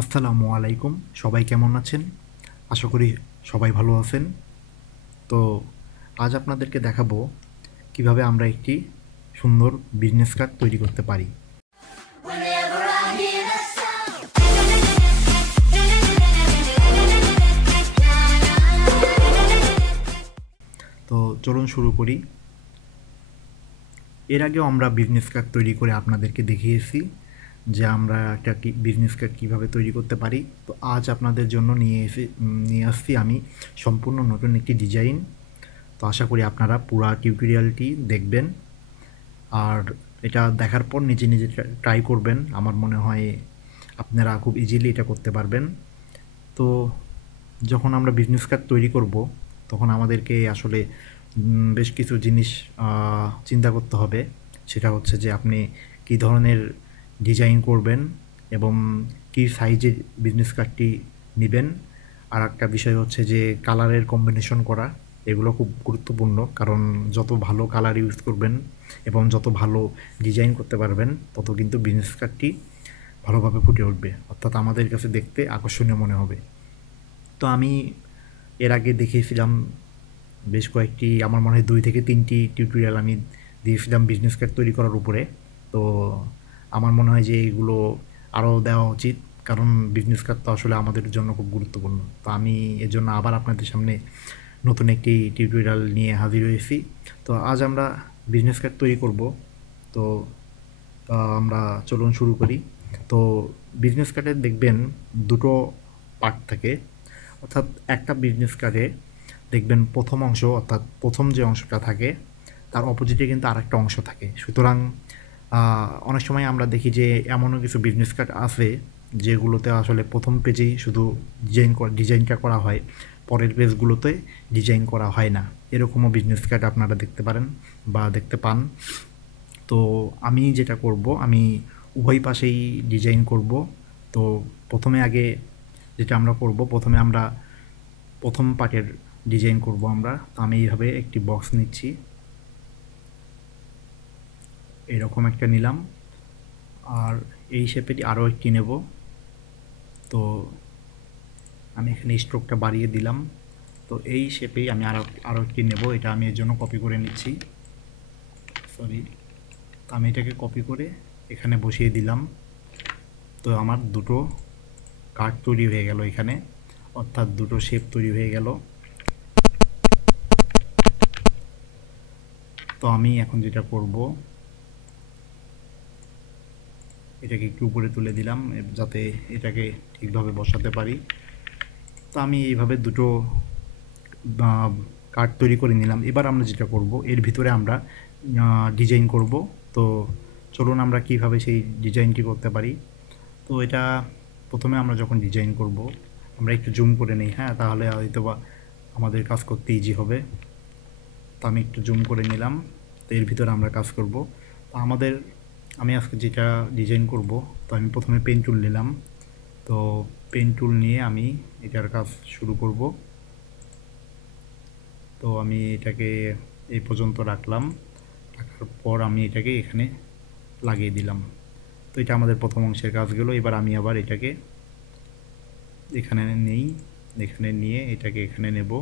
আসসালামু আলাইকুম। সবাই কেমন আছেন? আশা করি সবাই ভালো আছেন। তো আজ আপনাদেরকে দেখাবো কিভাবে আমরা একটি সুন্দর বিজনেস কার্ড তৈরি করতে পারি। Whenever I hear that sound. তো চলুন শুরু করি। এর আগেও আমরা বিজনেস কার্ড তৈরি করে আপনাদেরকে দেখিয়েছি যে আমরা একটা বিজনেস কার্ড কীভাবে তৈরি করতে পারি। তো আজ আপনাদের জন্য নিয়ে আসছি আমি সম্পূর্ণ নতুন একটি ডিজাইন। তো আশা করি আপনারা পুরো টিউটোরিয়ালটি দেখবেন আর এটা দেখার পর নিজে নিজে ট্রাই করবেন। আমার মনে হয় আপনারা খুব ইজিলি এটা করতে পারবেন। তো যখন আমরা বিজনেস কার্ড তৈরি করব তখন আমাদেরকে আসলে বেশ কিছু জিনিস চিন্তা করতে হবে। সেটা হচ্ছে যে আপনি কী ধরনের ডিজাইন করবেন এবং কী সাইজের বিজনেস কার্ডটি নেবেন। আর একটা বিষয় হচ্ছে যে কালারের কম্বিনেশন করা, এগুলো খুব গুরুত্বপূর্ণ, কারণ যত ভালো কালার ইউজ করবেন এবং যত ভালো ডিজাইন করতে পারবেন তত কিন্তু বিজনেস কার্ডটি ভালোভাবে ফুটে উঠবে, অর্থাৎ আমাদের কাছে দেখতে আকর্ষণীয় মনে হবে। তো আমি এর আগে দেখিয়েছিলাম বেশ কয়েকটি, আমার মনে হয় 2 থেকে 3টি টিউটোরিয়াল আমি দিয়েছিলাম বিজনেস কার্ড তৈরি করার উপরে। তো আমার মনে হয় যে এগুলো আরও দেওয়া উচিত, কারণ বিজনেস কার্ড তো আসলে আমাদের জন্য খুব গুরুত্বপূর্ণ। তো আমি এর জন্য আবার আপনাদের সামনে নতুন একটি টিউটোরিয়াল নিয়ে হাজির হয়েছি। তো আজ আমরা বিজনেস কার্ড তৈরি করব। তো আমরা চলুন শুরু করি। তো বিজনেস কার্ডে দেখবেন দুটো পার্ট থাকে, অর্থাৎ একটা বিজনেস কার্ডে দেখবেন প্রথম অংশ, অর্থাৎ প্রথম যে অংশটা থাকে তার অপোজিটে কিন্তু আরেকটা অংশ থাকে। সুতরাং অনেক সময় আমরা দেখি যে এমনও কিছু বিজনেস কার্ড আছে যেগুলোতে আসলে প্রথম পেজেই শুধু ডিজাইনটা করা হয়, পরের পেজগুলোতে ডিজাইন করা হয় না। এরকমও বিজনেস কার্ড আপনারা দেখতে পারেন বা দেখতে পান। তো আমি যেটা করব, আমি উভয় পাশেই ডিজাইন করব। তো যেটা আমরা করব, প্রথমে আমরা প্রথম পার্টের ডিজাইন করব আমরা। তো আমি এইভাবে একটি বক্স নিচ্ছি, এরকম একটা নিলাম, আর এই শেপেরই আরও একটি নেব। তো আমি এখানে স্ট্রোকটা বাড়িয়ে দিলাম। তো এই শেপেই আমি আরও একটি নেব, এটা আমি এর জন্য কপি করে নিচ্ছি, সরি। তো আমি এটাকে কপি করে এখানে বসিয়ে দিলাম। তো আমার দুটো কার্ড তৈরি হয়ে গেল এখানে, অর্থাৎ দুটো শেপ তৈরি হয়ে গেল। তো আমি এখন যেটা করব, এটাকে একটু উপরে তুলে দিলাম যাতে এটাকে ঠিকভাবে বসাতে পারি। তো আমি এইভাবে দুটো কার্ড তৈরি করে নিলাম। এবার আমরা যেটা করব, এর ভিতরে আমরা ডিজাইন করব। তো চলুন আমরা কিভাবে সেই ডিজাইনটি করতে পারি। তো এটা প্রথমে আমরা যখন ডিজাইন করব, আমরা একটু জুম করে নিই, হ্যাঁ, তাহলে হয়তো বা আমাদের কাজ করতে ইজি হবে। তো আমি একটু জুম করে নিলাম। তো এর ভিতরে আমরা কাজ করব। তো আমি আজকে যেটা ডিজাইন করব, তো আমি প্রথমে পেন টুল নিলাম। তো পেন টুল নিয়ে আমি এটার কাজ শুরু করব। তো আমি এটাকে এই পর্যন্ত রাখলাম, রাখার পর আমি এটাকে এখানে লাগিয়ে দিলাম। তো এটা আমাদের প্রথম অংশের কাজ গেল। এবার আমি আবার এটাকে এখানে নিয়ে এটাকে এখানে নেব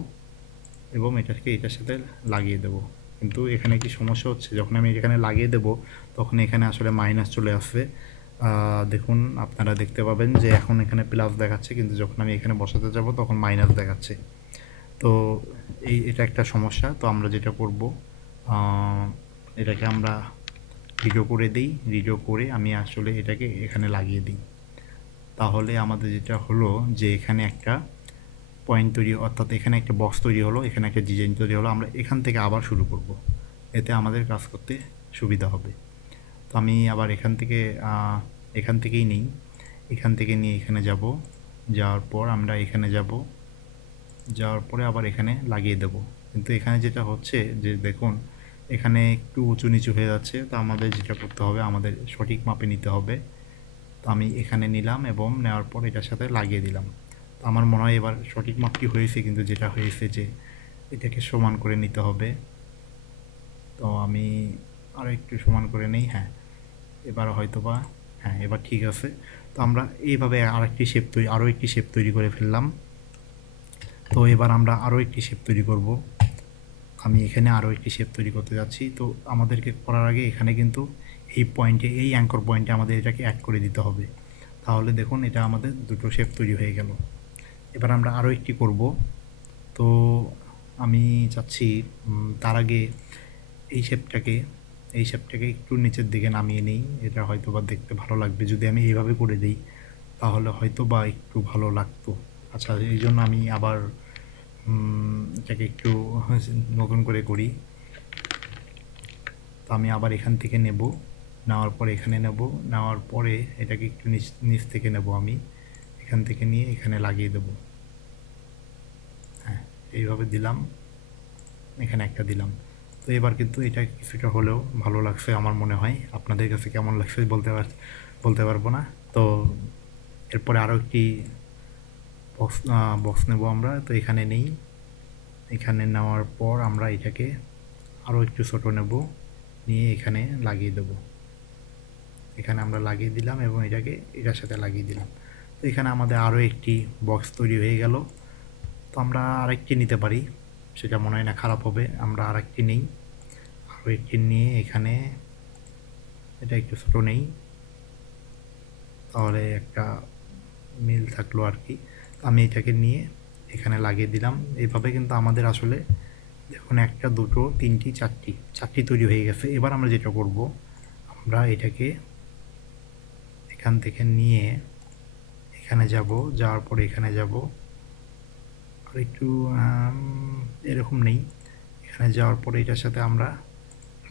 এবং এটাকে এটার সাথে লাগিয়ে দেব। কিন্তু এখানে কি সমস্যা হচ্ছে, যখন আমি এখানে লাগিয়ে দেব তখন এখানে আসলে মাইনাস চলে আসছে। দেখুন, আপনারা দেখতে পাবেন যে এখন এখানে প্লাস দেখাচ্ছে, কিন্তু যখন আমি এখানে বসাতে যাব তখন মাইনাস দেখাচ্ছে। তো এটা একটা সমস্যা। তো আমরা যেটা করব, এটাকে আমরা রিডো করে আমি আসলে এটাকে এখানে লাগিয়ে দিই। তাহলে আমাদের যেটা হলো যে এখানে একটা পয়েন্ট তৈরি, অর্থাৎ এখানে একটা বক্স তৈরি হলো, এখানে একটা ডিজাইন তৈরি হলো। আমরা এখান থেকে আবার শুরু করব, এতে আমাদের কাজ করতে সুবিধা হবে। তো আমি আবার এখান থেকেই নিই, এখান থেকে নিয়ে এখানে যাব, যাওয়ার পর আমরা এখানে যাওয়ার পরে আবার এখানে লাগিয়ে দেব। কিন্তু এখানে যেটা হচ্ছে যে দেখুন, এখানে একটু উঁচু নিচু হয়ে যাচ্ছে। তো আমাদের যেটা করতে হবে, আমাদের সঠিক মাপে নিতে হবে। তো আমি এখানে নিলাম এবং নেওয়ার পর এটার সাথে লাগিয়ে দিলাম। তো আমার মনে হয় এবার সঠিক মাপটি হয়েছে, কিন্তু যেটা হয়েছে যে এটাকে সমান করে নিতে হবে। তো আমি আরও একটু সমান করে নেই, হ্যাঁ, এবার হয়তোবা, হ্যাঁ, এবার ঠিক আছে। তো আমরা এইভাবে আরও একটি শেপ তৈরি করে ফেললাম। তো এবার আমরা আরও একটি শেপ তৈরি করব। আমি এখানে আরও একটি শেপ তৈরি করতে যাচ্ছি। তো আমাদেরকে করার আগে এখানে কিন্তু এই অ্যাঙ্কর পয়েন্টে আমাদের এটাকে অ্যাড করে দিতে হবে। তাহলে দেখুন এটা আমাদের দুটো শেপ তৈরি হয়ে গেল। এবার আমরা আরও একটি করব। তো আমি চাচ্ছি তার আগে এই শেপটাকে একটু নিচের দিকে নামিয়ে নিই। এটা হয়তো বা দেখতে ভালো লাগবে যদি আমি এইভাবে করে দিই, তাহলে হয়তো বা একটু ভালো লাগতো। আচ্ছা, এই জন্য আমি আবার এটাকে একটু নতুন করে করি। তো আমি আবার এখান থেকে নেওয়ার পরে এখানে নেওয়ার পরে এটাকে একটু নিচ থেকে নেব। আমি এখান থেকে নিয়ে এখানে লাগিয়ে দেব। হ্যাঁ, এইভাবে দিলাম, এখানে একটা দিলাম। তো এবার কিন্তু এটা কিছুটা হলেও ভালো লাগছে আমার মনে হয়। আপনাদের কাছে কেমন লাগছে বলতে পারবো না। তো এরপরে আরও একটি বক্স নেব আমরা। তো এখানে এখানে নেওয়ার পর আমরা এটাকে আরও একটু ছোটো নেব, নিয়ে এখানে লাগিয়ে দেব। এখানে আমরা লাগিয়ে দিলাম এবং এটাকে এটার সাথে লাগিয়ে দিলাম। তো এখানে আমাদের আরও একটি বক্স তৈরি হয়ে গেল। তো আমরা আরেকটি নিতে পারি, সেটা মনে হয় না খারাপ হবে। আমরা আরও একটি নিয়ে এখানে এটা একটু ছোটো নেই, তাহলে একটা মিল থাকলো আর কি। আমি এটাকে নিয়ে এখানে লাগিয়ে দিলাম। এইভাবে কিন্তু আমাদের আসলে দেখুন 1 2 3 4টি তৈরি হয়ে গেছে। এবার আমরা যেটা করব, আমরা এটাকে এখান থেকে নিয়ে এখানে যাওয়ার পরে এখানে যাব। আর একটু এরকম নেই, এখানে যাওয়ার পরে এটার সাথে আমরা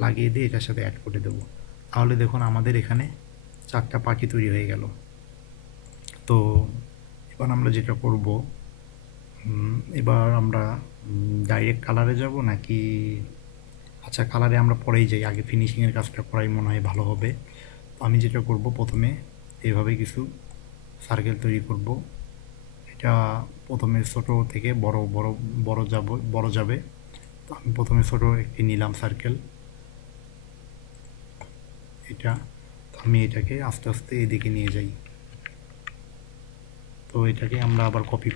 লাগিয়ে দিয়ে এটার সাথে অ্যাড করে দেব। তাহলে দেখুন আমাদের এখানে 4টা পার্টি তৈরি হয়ে গেল। তো এবার আমরা যেটা করব, এবার আমরা ডাইরেক্ট কালারে যাব নাকি, আচ্ছা কালারে আমরা পরেই যাই, আগে ফিনিশিংয়ের কাজটা করাই মনে হয় ভালো হবে। তো আমি যেটা করব, প্রথমে এইভাবে কিছু সার্কেল তৈরি করব। এটা প্রথমে ছোট থেকে বড় যাবে। তো আমি প্রথমে ছোট একটি নিলাম সার্কেল, এটা। তো আমি এটাকে আস্তে আস্তে এদিকে নিয়ে যাই। তো এটাকে আমরা আবার কপি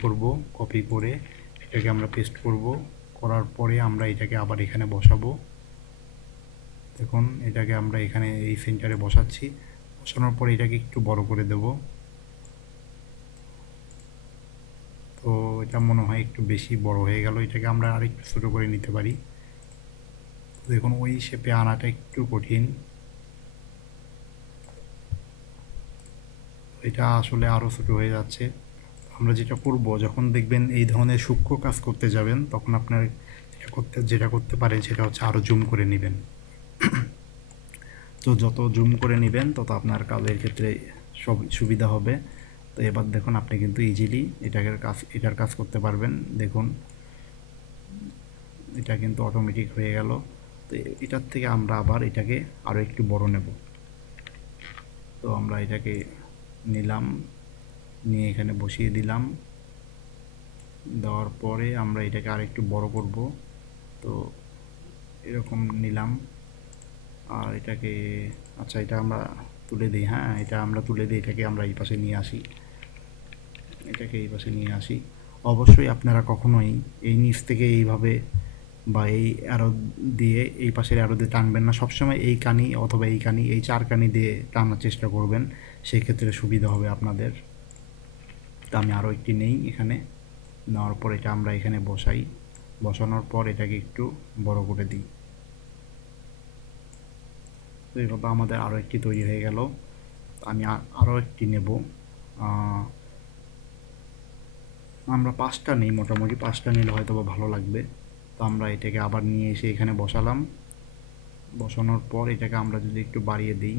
করে এটাকে আমরা পেস্ট করব। করার পরে আমরা এটাকে আবার এখানে বসাবো। দেখুন এটাকে আমরা এখানে এই সেন্টারে বসাচ্ছি। বসানোর পরে এটাকে একটু বড় করে দেব। তো এটা মনে হয় একটু বেশি বড় হয়ে গেল, এটাকে আমরা আরেকটু ছোটো করে নিতে পারি। দেখুন ওই শেপে আনাটা একটু কঠিন, এটা আসলে আরও ছোটো হয়ে যাচ্ছে। আমরা যেটা করব, যখন দেখবেন এই ধরনের সূক্ষ্ম কাজ করতে যাবেন, তখন আপনার যেটা করতে পারেন সেটা হচ্ছে আরও জুম করে নেবেন। তো যত জুম করে নেবেন তত আপনার কাজের ক্ষেত্রে সুবিধা হবে। তো এবার দেখুন আপনি কিন্তু ইজিলি এটার কাজ করতে পারবেন। দেখুন এটা কিন্তু অটোমেটিক হয়ে গেল। তো এটার থেকে আমরা আবার এটাকে আরও একটু বড় নেব। তো আমরা এটাকে নিয়ে এখানে বসিয়ে দিলাম। দেওয়ার পরে আমরা এটাকে আরেকটু বড় করব। তো এরকম নিলাম, আর এটাকে আচ্ছা এটা আমরা তুলে দিই। হ্যাঁ, এটা আমরা তুলে দিই, এটাকে আমরা এই পাশে নিয়ে আসি। অবশ্যই আপনারা কখনোই এই নিচ থেকে এইভাবে বা এই অ্যারো দিয়ে এই পাশের অ্যারো দিয়ে টানবেন না। সবসময় এই কানি অথবা এই 4 কানি দিয়ে টানার চেষ্টা করবেন, সেই ক্ষেত্রে সুবিধা হবে আপনাদের। তো আমি আরও একটি নেই, এখানে নেওয়ার পর এটা আমরা এখানে বসানোর পর এটাকে একটু বড় করে দিই। তো এইভাবে আমাদের আরও একটি তৈরি হয়ে গেল। আমি আরও একটি নেব। আমরা 5টা নিই, মোটামুটি 5টা নিলে হয়তো বা ভালো লাগবে। তো আমরা এটাকে আবার নিয়ে এসে এখানে বসানোর পর এটাকে আমরা যদি একটু বাড়িয়ে দিই,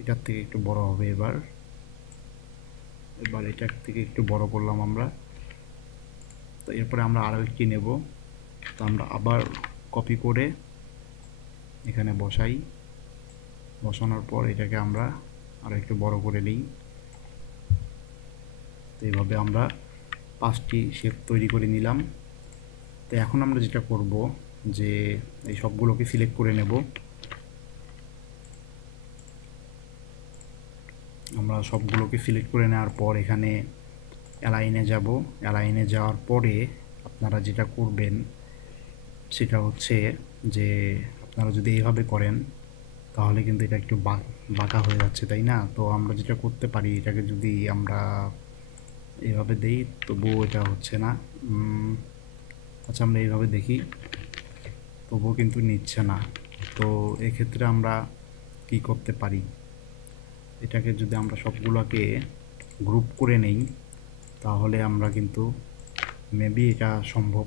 এটার থেকে একটু বড় হবে। এবার এটার থেকে একটু বড় করলাম আমরা। তো এরপরে আমরা আরও একটি নেব। তো আমরা আবার কপি করে এখানে বসানোর পর এটাকে আমরা আরও একটু বড় করে নিই। তো এইভাবে আমরা 5টি শেপ তৈরি করে নিলাম। তো এখন আমরা যেটা করব, যে এই সবগুলোকে সিলেক্ট করে নেব। আমরা সবগুলোকে সিলেক্ট করে নেওয়ার পর এখানে অ্যালাইনে যাব। অ্যালাইনে যাওয়ার পরে আপনারা যেটা করবেন সেটা হচ্ছে যে আপনারা যদি এইভাবে করেন তাহলে কিন্তু এটা একটু বাঁকা হয়ে যাচ্ছে, তাই না? তো আমরা যেটা করতে পারি, এটাকে যদি আমরা এইভাবে দেই তবুও এটা হচ্ছে না। আচ্ছা, আমরা এইভাবে দেখি, তবুও কিন্তু নিচ্ছে না। তো এক্ষেত্রে আমরা কি করতে পারি, এটাকে যদি আমরা সবগুলোকে গ্রুপ করে নেই তাহলে আমরা কিন্তু মেবি এটা সম্ভব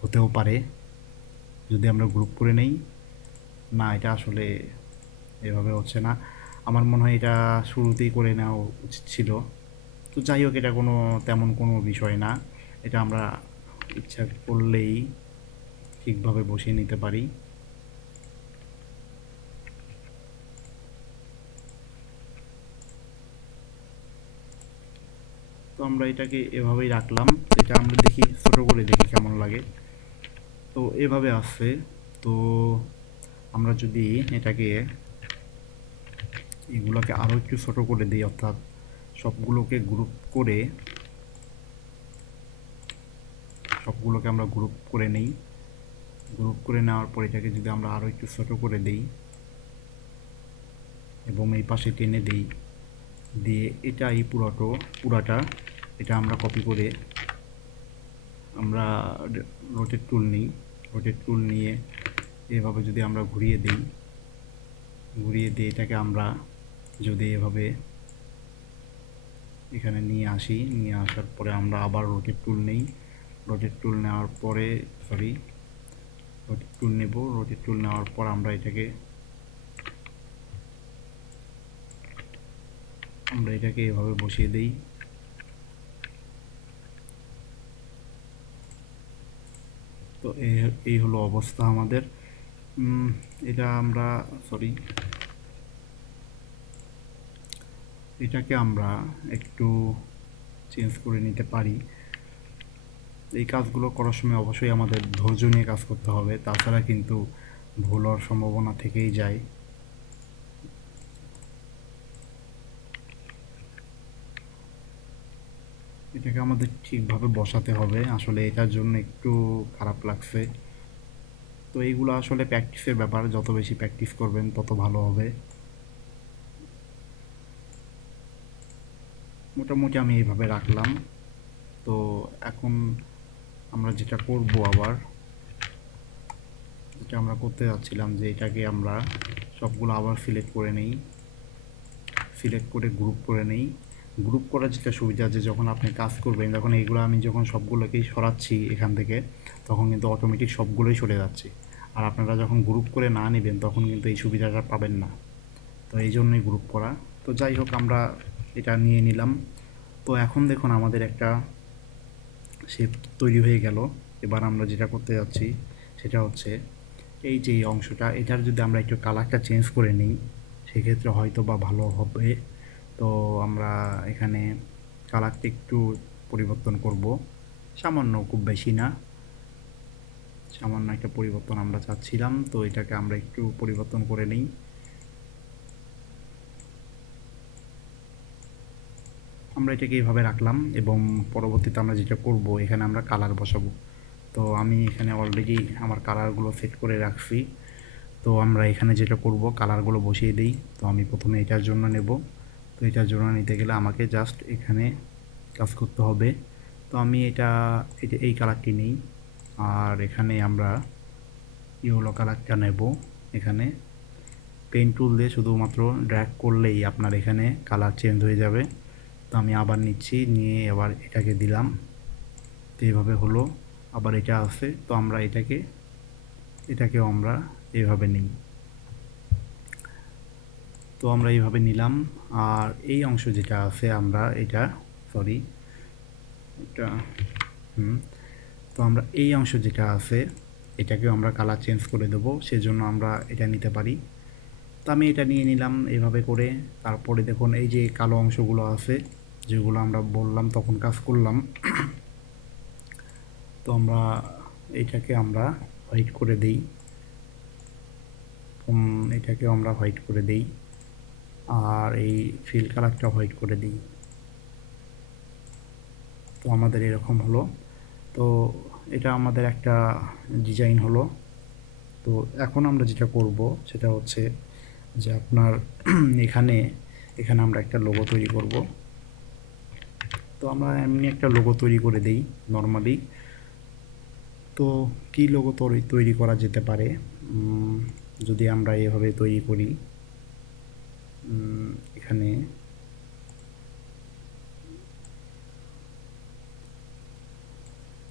হতেও পারে যদি আমরা গ্রুপ করে নেই। না, এটা আসলে এভাবে হচ্ছে না। আমার মনে হয় এটা শুরুতেই করে নেওয়া উচিত ছিল। তো যাই হোক, এটা তেমন কোনো বিষয় না। এটা আমরা ইচ্ছা করলেই ঠিকভাবে বসিয়ে নিতে পারি। তো আমরা এটাকে এভাবেই রাখলাম। এটা আমরা দেখি, ছোটো করে দেখি কেমন লাগে। তো এভাবে আসছে। তো আমরা যদি এটাকে এগুলোকে আরও একটু ছোটো করে দিই, অর্থাৎ সবগুলোকে আমরা গ্রুপ করে নেই। গ্রুপ করে নেওয়ার পর এটাকে যদি আমরা আরও একটু ছোটো করে দিই এবং এই পাশে টেনে দিই, দিয়ে এটা এই পুরাটা এটা আমরা কপি করে আমরা রোটেট টুল নিয়ে এভাবে যদি আমরা ঘুরিয়ে দিই এটাকে আমরা যদি এভাবে এখানে নিয়ে আসার পরে আমরা আবার রোটেট টুল নেওয়ার পরে রোটেট টুল নেওয়ার পর আমরা এটাকে এভাবে বসিয়ে দিই। তো এই হলো অবস্থা আমাদের। এটা আমরা এটাকে আমরা একটু চেঞ্জ করে নিতে পারি। এই কাজগুলো করার সময় অবশ্যই আমাদের ধৈর্য নিয়ে কাজ করতে হবে, তাছাড়া কিন্তু ভুল হওয়ার সম্ভাবনা থেকেই যায়। এটাকে আমাদের ঠিকভাবে বসাতে হবে, আসলে এটার জন্য একটু খারাপ লাগছে। তো এইগুলো আসলে প্র্যাকটিসের ব্যাপার, যত বেশি প্র্যাকটিস করবেন তত ভালো হবে। মোটামুটি আমি এইভাবে রাখলাম। তো এখন আমরা যেটা করব, যেটা আমরা করতে যাচ্ছিলাম, যে এটাকে আমরা সবগুলো আবার সিলেক্ট করে গ্রুপ করে নেই। গ্রুপ করার যেটা সুবিধা, যে যখন আপনি কাজ করবেন, যখন এইগুলো আমি যখন সবগুলোকেই সরাচ্ছি এখান থেকে, তখন কিন্তু অটোমেটিক সবগুলোই সরে যাচ্ছে। আর আপনারা যখন গ্রুপ করে না নেবেন তখন কিন্তু এই সুবিধাটা পাবেন না। তো এই জন্যই গ্রুপ করা। তো যাই হোক, আমরা এটা নিয়ে নিলাম। তো এখন দেখুন আমাদের একটা শেপ তৈরি হয়ে গেল। এবার আমরা যেটা করতে যাচ্ছি সেটা হচ্ছে এই যে অংশটা, এটার যদি আমরা একটু কালারটা চেঞ্জ করে নিই সেক্ষেত্রে হয়তো বা ভালো হবে। তো আমরা এখানে কালারটা একটু পরিবর্তন করব, সামান্য, খুব বেশি না, সামান্য একটা পরিবর্তন আমরা চাচ্ছিলাম। তো এটাকে আমরা একটু পরিবর্তন করে নিই। আমরা এটাকে এইভাবে রাখলাম এবং পরবর্তীতে আমরা যেটা করব, এখানে আমরা কালার বসাবো। তো আমি এখানে অলরেডি আমার কালারগুলো সেট করে রাখছি। তো আমরা এখানে যেটা করব, কালারগুলো বসিয়ে দিই। তো আমি প্রথমে এটার জন্য নেব। তো এটার জন্য নিতে গেলে আমাকে জাস্ট এখানে কাজ করতে হবে। তো আমি এটা এই কালারটি নেই, আর এখানে আমরা ইয়েলো কালারটা নেব। এখানে পেন টুল দিয়ে শুধুমাত্র ড্র্যাগ করলেই আপনার এখানে কালার চেঞ্জ হয়ে যাবে। তো আমি আবার নিচ্ছি, নিয়ে আবার এটাকে দিলাম। তো এইভাবে হলো। আবার এটা আছে, তো আমরা এটাকেও আমরা এইভাবে নিই। তো আমরা এইভাবে নিলাম। আর এই অংশ যেটা আছে, আমরা এটা তো আমরা এই অংশ যেটা আছে এটাকেও আমরা কালার চেঞ্জ করে দেবো, সেজন্য আমরা এটা নিতে পারি। তো আমি এটা নিয়ে নিলাম এভাবে করে। তারপরে দেখুন এই যে কালো অংশগুলো আছে, যেগুলো আমরা বললাম তখন কাজ করলাম, তো আমরা এটাকে আমরা হোয়াইট করে দিই। আর এই ফিল কালারটা হোয়াইট করে দিই। তো আমাদের এরকম হলো। তো এটা আমাদের একটা ডিজাইন হলো। তো এখন আমরা যেটা করব সেটা হচ্ছে যে আপনার এখানে এখানে আমরা একটা লোগো তৈরি করব। তো আমরা এমনি একটা লোগো তৈরি করে দেই নর্মালি। তো কী লোগো তৈরি করা যেতে পারে যদি আমরা এভাবে তৈরি করি। এখানে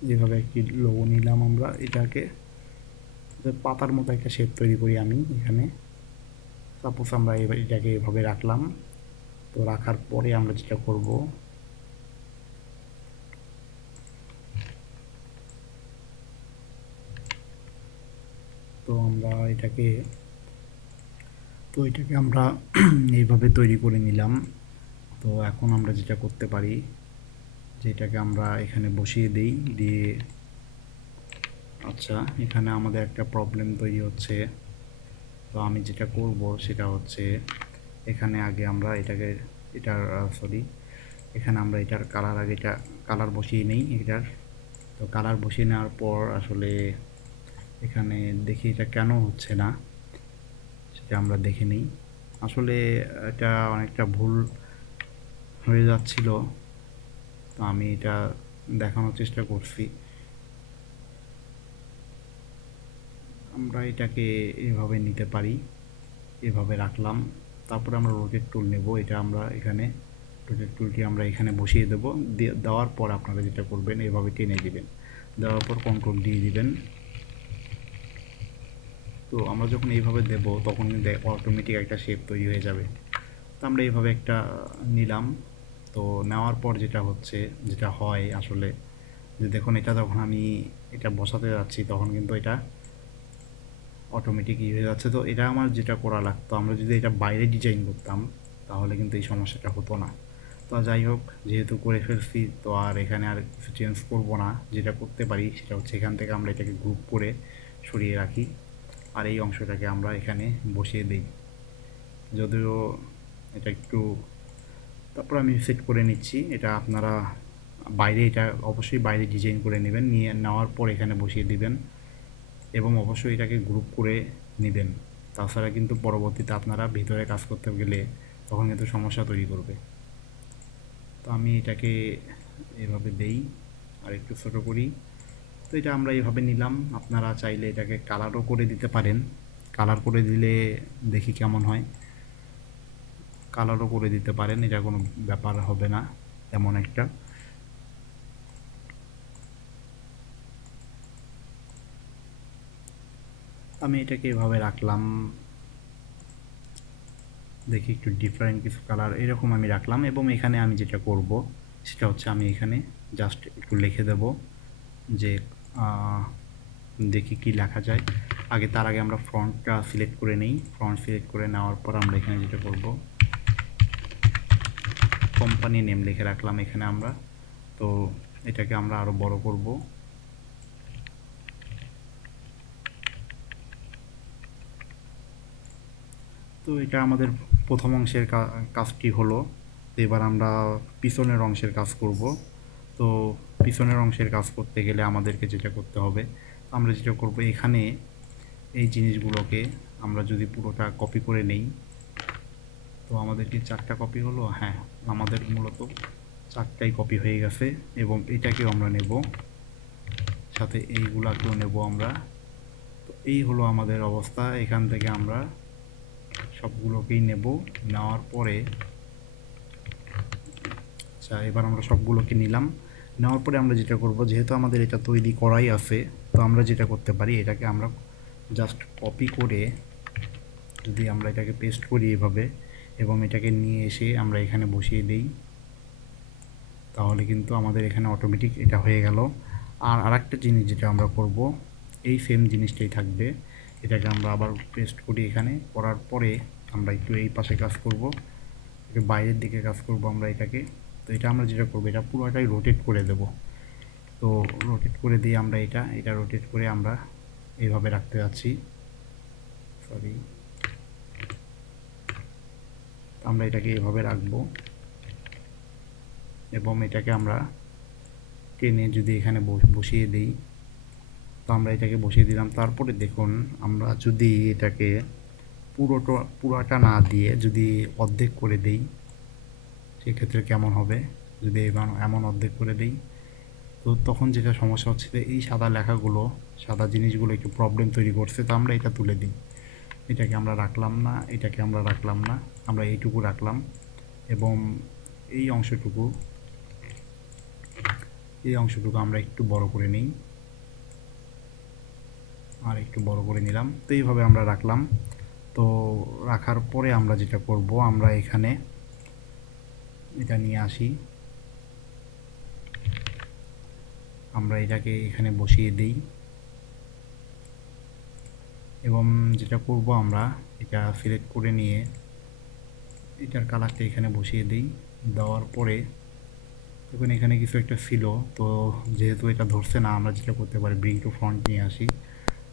যেভাবে একটি লোগো নিলাম আমরা, এটাকে পাতার মতো একটা শেপ তৈরি করি আমি এখানে। সাপোজ আমরা এটাকে এভাবে রাখলাম। তো রাখার পরে আমরা যেটা করব, তো আমরা এটাকে আমরা এইভাবে তৈরি করে নিলাম। তো এখন আমরা যেটা করতে পারি যে এটাকে আমরা এখানে বসিয়ে দিই দিয়ে। আচ্ছা, এখানে আমাদের একটা প্রবলেম তৈরি হচ্ছে। তো আমি যেটা করব সেটা হচ্ছে এখানে আগে আমরা এখানে আমরা এটার কালার আগে কালার বসিয়ে নেই এটার। তো কালার বসিয়ে নেওয়ার পর আসলে এখানে দেখি এটা কেন হচ্ছে না সেটা আমরা দেখে নিই। আসলে এটা অনেকটা ভুল হয়ে যাচ্ছিল। তো আমি এটা দেখানোর চেষ্টা করছি। আমরা এটাকে এভাবে নিতে পারি, এভাবে রাখলাম। তারপরে আমরা রোটেট টুল নেব। এটা আমরা এখানে রোটেট টুলটি আমরা এখানে বসিয়ে দেব। দেওয়ার পর আপনারা যেটা করবেন এভাবে টেনে দিবেন। দেওয়ার পর কন্ট্রোল দিয়ে দিবেন। তো আমরা যখন এইভাবে দেব তখন কিন্তু অটোমেটিক একটা শেপ তৈরি হয়ে যাবে। তো আমরা এইভাবে একটা নিলাম। তো নেওয়ার পর যেটা হয় আসলে যে দেখুন, এটা যখন আমি এটা বসাতে যাচ্ছি তখন কিন্তু এটা অটোমেটিক হয়ে যাচ্ছে। তো এটা আমার যেটা করা লাগতো, আমরা যদি এটা বাইরে ডিজাইন করতাম তাহলে কিন্তু এই সমস্যাটা হতো না। তো যাই হোক, যেহেতু করে ফেলছি তো আর এখানে আর কিছু চেঞ্জ করব না। যেটা করতে পারি সেটা হচ্ছে এখান থেকে আমরা এটাকে গ্রুপ করে সরিয়ে রাখি আর এই অংশটাকে আমরা এখানে বসিয়ে দিই। যদিও এটা একটু, তারপর আমি সেট করে নিচ্ছি। এটা আপনারা এটা অবশ্যই বাইরে ডিজাইন করে নেবেন, নেওয়ার পর এখানে বসিয়ে দিবেন এবং অবশ্যই এটাকে গ্রুপ করে নেবেন। তাছাড়া কিন্তু পরবর্তীতে আপনারা ভিতরে কাজ করতে গেলে তখন কিন্তু সমস্যা তৈরি করবে। তো আমি এটাকে এভাবে দেই আর একটু ছোটো করি। তো এটা আমরা এভাবে নিলাম। আপনারা চাইলে এটাকে কালারও করে দিতে পারেন। কালার করে দিলে দেখি কেমন হয়। কালারও করে দিতে পারেন, এটা কোনো ব্যাপার হবে না তেমন একটা। আমি এটাকে এভাবে রাখলাম। দেখি একটু ডিফারেন্ট কিছু কালার এরকম আমি রাখলাম এবং এখানে আমি যেটা করব সেটা হচ্ছে আমি এখানে জাস্ট একটু লিখে দেব যে দেখি কি লেখা যায়। তার আগে আমরা ফ্রন্টটা সিলেক্ট করে নিই। ফ্রন্ট সিলেক্ট করে নেওয়ার পর আমরা এখানে যেটা করব, কোম্পানি নেম লিখে রাখলাম এখানে আমরা। তো এটাকে আমরা আরও বড় করব। তো এটা আমাদের প্রথম অংশের কাজটি হলো। এবার আমরা পিছনের অংশের কাজ করব। তো পিছনের অংশের কাজ করতে গেলে আমাদেরকে যেটা করতে হবে, আমরা যেটা করব এখানে এই জিনিসগুলোকে আমরা যদি পুরোটা কপি করে নেই। তো আমাদের কি 4টা কপি হলো? হ্যাঁ, আমাদের মূলত 4টাই কপি হয়ে গেছে এবং এটাকেও আমরা নেব, সাথে এইগুলাকেও নেব আমরা। তো এই হলো আমাদের অবস্থা। এখান থেকে আমরা সবগুলোকেই নেব। নেওয়ার পরে আচ্ছা, এবার আমরা সবগুলোকে নিলাম। নেওয়ার পরে আমরা যেটা করব, যেহেতু আমাদের এটা তৈরি করাই আছে, তো আমরা যেটা করতে পারি এটাকে আমরা জাস্ট কপি করে যদি আমরা এটাকে পেস্ট করি এভাবে এবং এটাকে নিয়ে এসে আমরা এখানে বসিয়ে দিই, তাহলে কিন্তু আমাদের এখানে অটোমেটিক এটা হয়ে গেল। আর আরেকটা জিনিস যেটা আমরা করব, এই সেম জিনিসটাই থাকবে। এটাকে আমরা আবার পেস্ট করি এখানে, করার পরে আমরা একটু এই পাশে কাজ করব, একটু বাইরের দিকে কাজ করব আমরা এটাকে। তো এটা আমরা যেটা করবো, এটা পুরোটাই রোটেট করে দেব। তো রোটেট করে দিয়ে আমরা এটা রোটেট করে আমরা এইভাবে রাখতে যাচ্ছি। সরি। তো আমরা এটাকে এভাবে রাখবো এবং এটাকে আমরা টেনে যদি এখানে বসিয়ে দিই, তো আমরা এটাকে বসিয়ে দিলাম। তারপরে দেখুন আমরা যদি এটাকে পুরোটা না দিয়ে যদি অর্ধেক করে দেই সেক্ষেত্রে কেমন হবে। যদি এমন অর্ধেক করে দেই, তো তখন যেটা সমস্যা হচ্ছে যে এই সাদা লেখাগুলো, সাদা জিনিসগুলো একটু প্রবলেম তৈরি করছে। তো আমরা এটা তুলে দিই, এটাকে আমরা রাখলাম না, এটাকে আমরা রাখলাম না, আমরা এইটুকু রাখলাম এবং এই অংশটুকু আমরা একটু বড় করে নিই, আর একটু বড় করে নিলাম। তো এইভাবে আমরা রাখলাম। তো রাখার পরে আমরা যেটা করব, আমরা এখানে এটা নিয়ে আসি, আমরা এটাকে এখানে বসিয়ে দিই এবং যেটা করব আমরা এটা সিলেক্ট করে নিয়ে এটার কালারটা এখানে বসিয়ে দিই। দেওয়ার পরে দেখুন এখানে কিছু একটা ছিল, তো যেহেতু এটা ধরছে না, আমরা যেটা করতে পারি ব্রিং টু ফ্রন্ট নিয়ে আসি।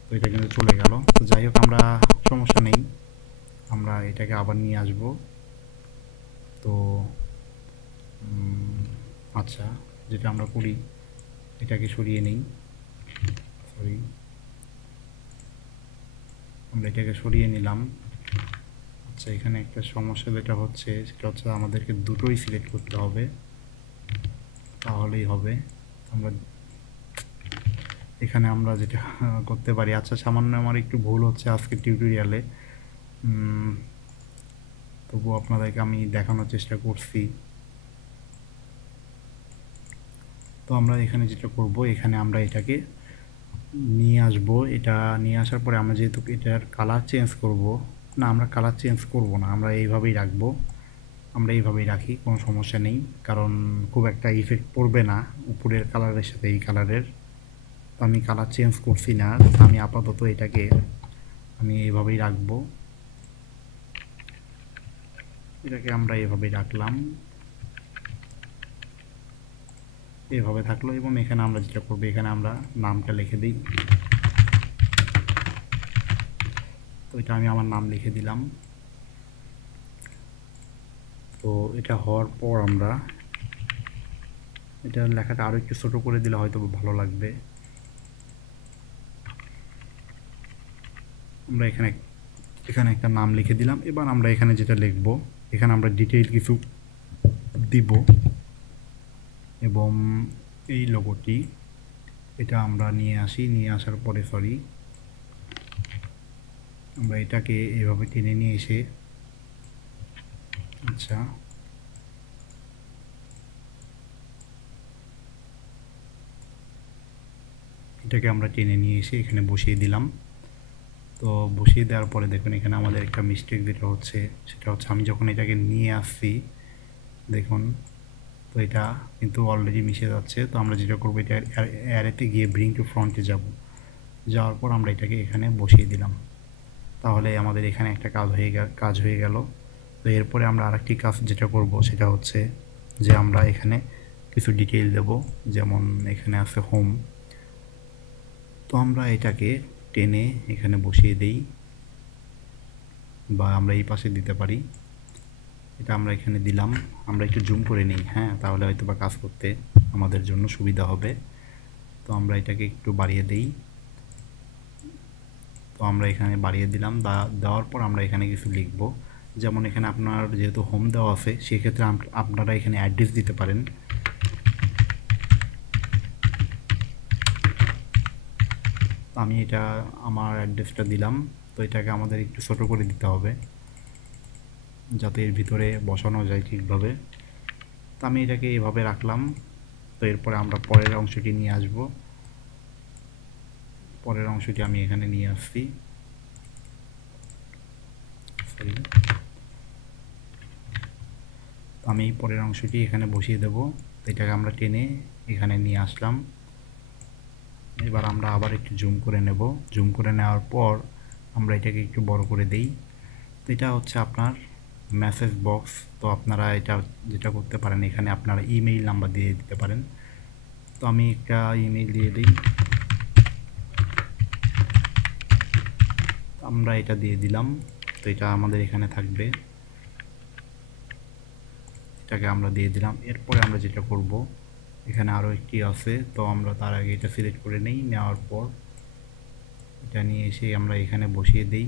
তো এটা কিন্তু চলে গেল। তো যাই হোক, আমরা সমস্যা নেই, আমরা এটাকে আবার নিয়ে আসব। তো আচ্ছা, যেটা আমরা করি এটাকে সরিয়ে নেই, আমরা এটাকে সরিয়ে নিলাম। আচ্ছা, এখানে একটা সমস্যা যেটা হচ্ছে সেটা হচ্ছে আমাদেরকে দুটোই সিলেক্ট করতে হবে, তাহলেই হবে। আমরা এখানে আমরা যেটা করতে পারি, আচ্ছা সামান্য আমার একটু ভুল হচ্ছে আজকের টিউটোরিয়ালে, তবুও আপনাদেরকে আমি দেখানোর চেষ্টা করছি। তো আমরা এখানে যেটা করব, এখানে আমরা এটাকে নিয়ে আসব। এটা নিয়ে আসার পরে আমরা যেহেতু এটার কালার চেঞ্জ করব না, আমরা কালার চেঞ্জ করব না, আমরা এইভাবেই রাখবো। আমরা এইভাবেই রাখি, কোনো সমস্যা নেই, কারণ খুব একটা ইফেক্ট পড়বে না উপরের কালারের সাথে এই কালারের। তো আমি কালার চেঞ্জ করছি না, আমি আপাতত এটাকে আমি এইভাবেই রাখবো। এটাকে আমরা এইভাবেই রাখলাম, এইভাবে থাকলো। এবং এখানে আমরা যেটা করবো, এখানে আমরা নামটা লিখে দিই। তো এটা আমি আমার নাম লিখে দিলাম। তো এটা হওয়ার পর আমরা এটা লেখাটা আরও একটু ছোটো করে দিলে হয়তো ভালো লাগবে। আমরা এখানে একটা নাম লিখে দিলাম। এবার আমরা এখানে যেটা লিখব, এখানে আমরা ডিটেইল কিছু দিব এবং এই লোগোটি এটা আমরা নিয়ে আসি, নিয়ে আসার পরে আমরা এটাকে এভাবে টেনে নিয়ে এসে, আচ্ছা এটাকে আমরা টেনে নিয়ে এসে এখানে বসিয়ে দিলাম। তো বসিয়ে দেওয়ার পরে দেখুন এখানে আমাদের একটা মিস্টেক যেটা হচ্ছে সেটা হচ্ছে আমি যখন এটাকে নিয়ে আসছি দেখুন, তো এটা কিন্তু অলরেডি মিশে যাচ্ছে। তো আমরা যেটা করবো, এটা অ্যারেতে গিয়ে ব্রিং টু ফ্রন্টে যাওয়ার পর আমরা এটাকে এখানে বসিয়ে দিলাম। তাহলে আমাদের এখানে একটা কাজ হয়ে গেল। তো এরপরে আমরা আরেকটি কাজ যেটা করব সেটা হচ্ছে যে আমরা এখানে কিছু ডিটেইল দেব, যেমন এখানে আছে হোম। তো আমরা এটাকে টেনে এখানে বসিয়ে দেই, বা আমরা এই পাশে দিতে পারি। এটা আমরা এখানে দিলাম, আমরা একটু জুম করে নিই, হ্যাঁ, তাহলে হয়তো বা কাজ করতে আমাদের জন্য সুবিধা হবে। তো আমরা এটাকে একটু বাড়িয়ে দিই। তো আমরা এখানে বাড়িয়ে দিলাম, দেওয়ার পর আমরা এখানে কিছু লিখব, যেমন এখানে আপনার যেহেতু হোম দেওয়া আছে সেক্ষেত্রে আপনারা এখানে অ্যাড্রেস দিতে পারেন। আমি এটা আমার অ্যাড্রেসটা দিলাম। তো এটাকে আমাদের একটু ছোটো করে দিতে হবে যাতে এর ভিতরে বসানো যায় ঠিকভাবে। তো আমি এটাকে এভাবে রাখলাম। তো এরপরে আমরা পরের অংশটি নিয়ে আসব। পরের অংশটি আমি এখানে নিয়ে আসছি, তো আমি এই পরের অংশটি এখানে বসিয়ে দেব। তো এটাকে আমরা টেনে এখানে নিয়ে আসলাম। এবার আমরা আবার একটু জুম করে নেব। জুম করে নেওয়ার পর আমরা এটাকে একটু বড় করে দেই। তো এটা হচ্ছে আপনার মেসেজ বক্স। তো আপনারা এটা যেটা করতে পারেন, এখানে আপনারা ইমেইল নাম্বার দিয়ে দিতে পারেন। তো আমি একটা ইমেইল দিয়ে দিই, আমরা এটা দিয়ে দিলাম। তো এটা আমাদের এখানে থাকবে। এটাকে আমরা দিয়ে দিলাম। এরপরে আমরা যেটা করব, এখানে আরও একটি আছে, তো আমরা তার আগে এটা সিলেক্ট করে নেই। নেওয়ার পর এটা নিয়ে এসে আমরা এখানে বসিয়ে দেই,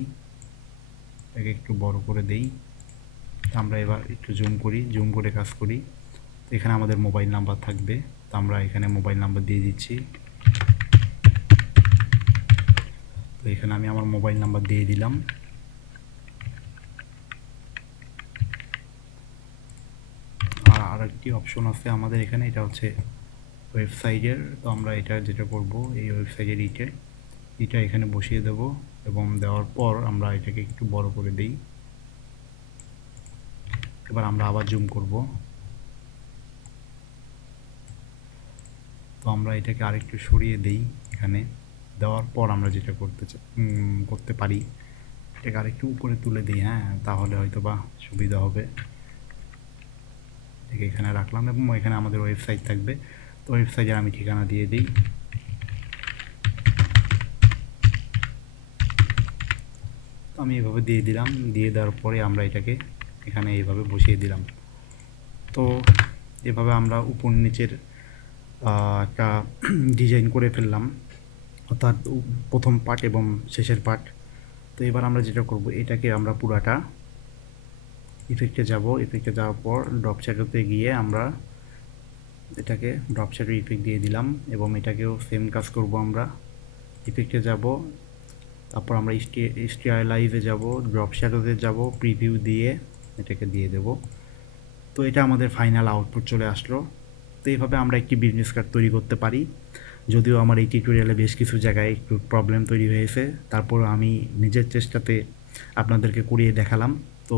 এটাকে একটু বড় করে দেই। আমরা এবার একটু জুম করে কাজ করি। তো এখানে আমাদের মোবাইল নাম্বার থাকবে, তো আমরা এখানে মোবাইল নাম্বার দিয়ে দিচ্ছি। তো এখানে আমি আমার মোবাইল নাম্বার দিয়ে দিলাম। আর আরেকটি অপশন আছে আমাদের এখানে, এটা হচ্ছে ওয়েবসাইটের। তো আমরা এটা যেটা করব, এই ওয়েবসাইটের এটা এখানে বসিয়ে দেব, এবং দেওয়ার পর আমরা এটাকে একটু বড় করে দেই। এবার আমরা আবার জুম করব। তো আমরা এটাকে আরেকটু সরিয়ে দেই। এখানে দেওয়ার পর আমরা যেটা করতে পারি, এটাকে আরেকটু উপরে তুলে দিই। হ্যাঁ, তাহলে হয়তো বা সুবিধা হবে। এটাকে এখানে রাখলাম এবং এখানে আমাদের ওয়েবসাইট থাকবে। তো ওয়েবসাইটের আমি ঠিকানা দিয়ে দিই। তো আমি এভাবে দিয়ে দিলাম। দিয়ে দেওয়ার পরে আমরা এটাকে এখানে এইভাবে বসিয়ে দিলাম। তো এভাবে আমরা উপর নিচের একটা ডিজাইন করে ফেললাম, অর্থাৎ প্রথম পার্ট এবং শেষের পার্ট। তো এবার আমরা যেটা করব, এটাকে আমরা পুরাটা ইফেক্টে যাব। ইফেক্টে যাওয়ার পর ড্রপ শ্যাডোতে গিয়ে আমরা এটাকে ড্রপ শ্যাডো ইফেক্ট দিয়ে দিলাম, এবং এটাকেও সেম কাজ করব। আমরা ইফেক্টে যাব, তারপর আমরা স্টাইলাইজে যাব, ড্রপ শ্যাডোতে যাব, প্রিভিউ দিয়ে এটাকে দিয়ে দেব। তো এটা আমাদের ফাইনাল আউটপুট চলে আসলো। তো এইভাবে আমরা একটি বিজনেস কার্ড তৈরি করতে পারি। যদিও আমার এই টিউটোরিয়ালে বেশ কিছু জায়গায় একটু প্রবলেম তৈরি হয়েছে, তারপর আমি নিজের চেষ্টাতে আপনাদেরকে করিয়ে দেখালাম। তো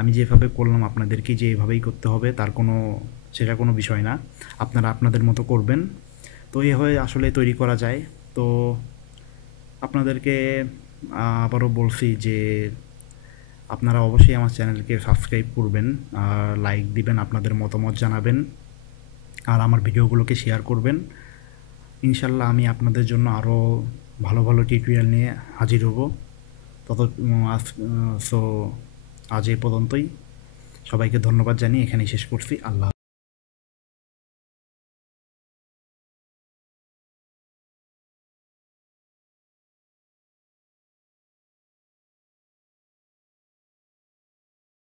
আমি যেভাবে করলাম আপনাদেরকে যে এভাবেই করতে হবে সেটা কোনো বিষয় না, আপনারা আপনাদের মতো করবেন। তো এভাবে আসলে তৈরি করা যায়। তো আপনাদেরকে আবারও বলছি যে আপনারা অবশ্যই আমার চ্যানেলকে সাবস্ক্রাইব করবেন, আর লাইক দিবেন, আপনাদের মতামত জানাবেন, আর আমার ভিডিওগুলোকে শেয়ার করবেন। ইনশাল্লাহ আমি আপনাদের জন্য আরও ভালো ভালো টিউটোরিয়াল নিয়ে হাজির হব। আজ এই পর্যন্তই। সবাইকে ধন্যবাদ জানিয়ে এখানেই শেষ করছি। আল্লাহ।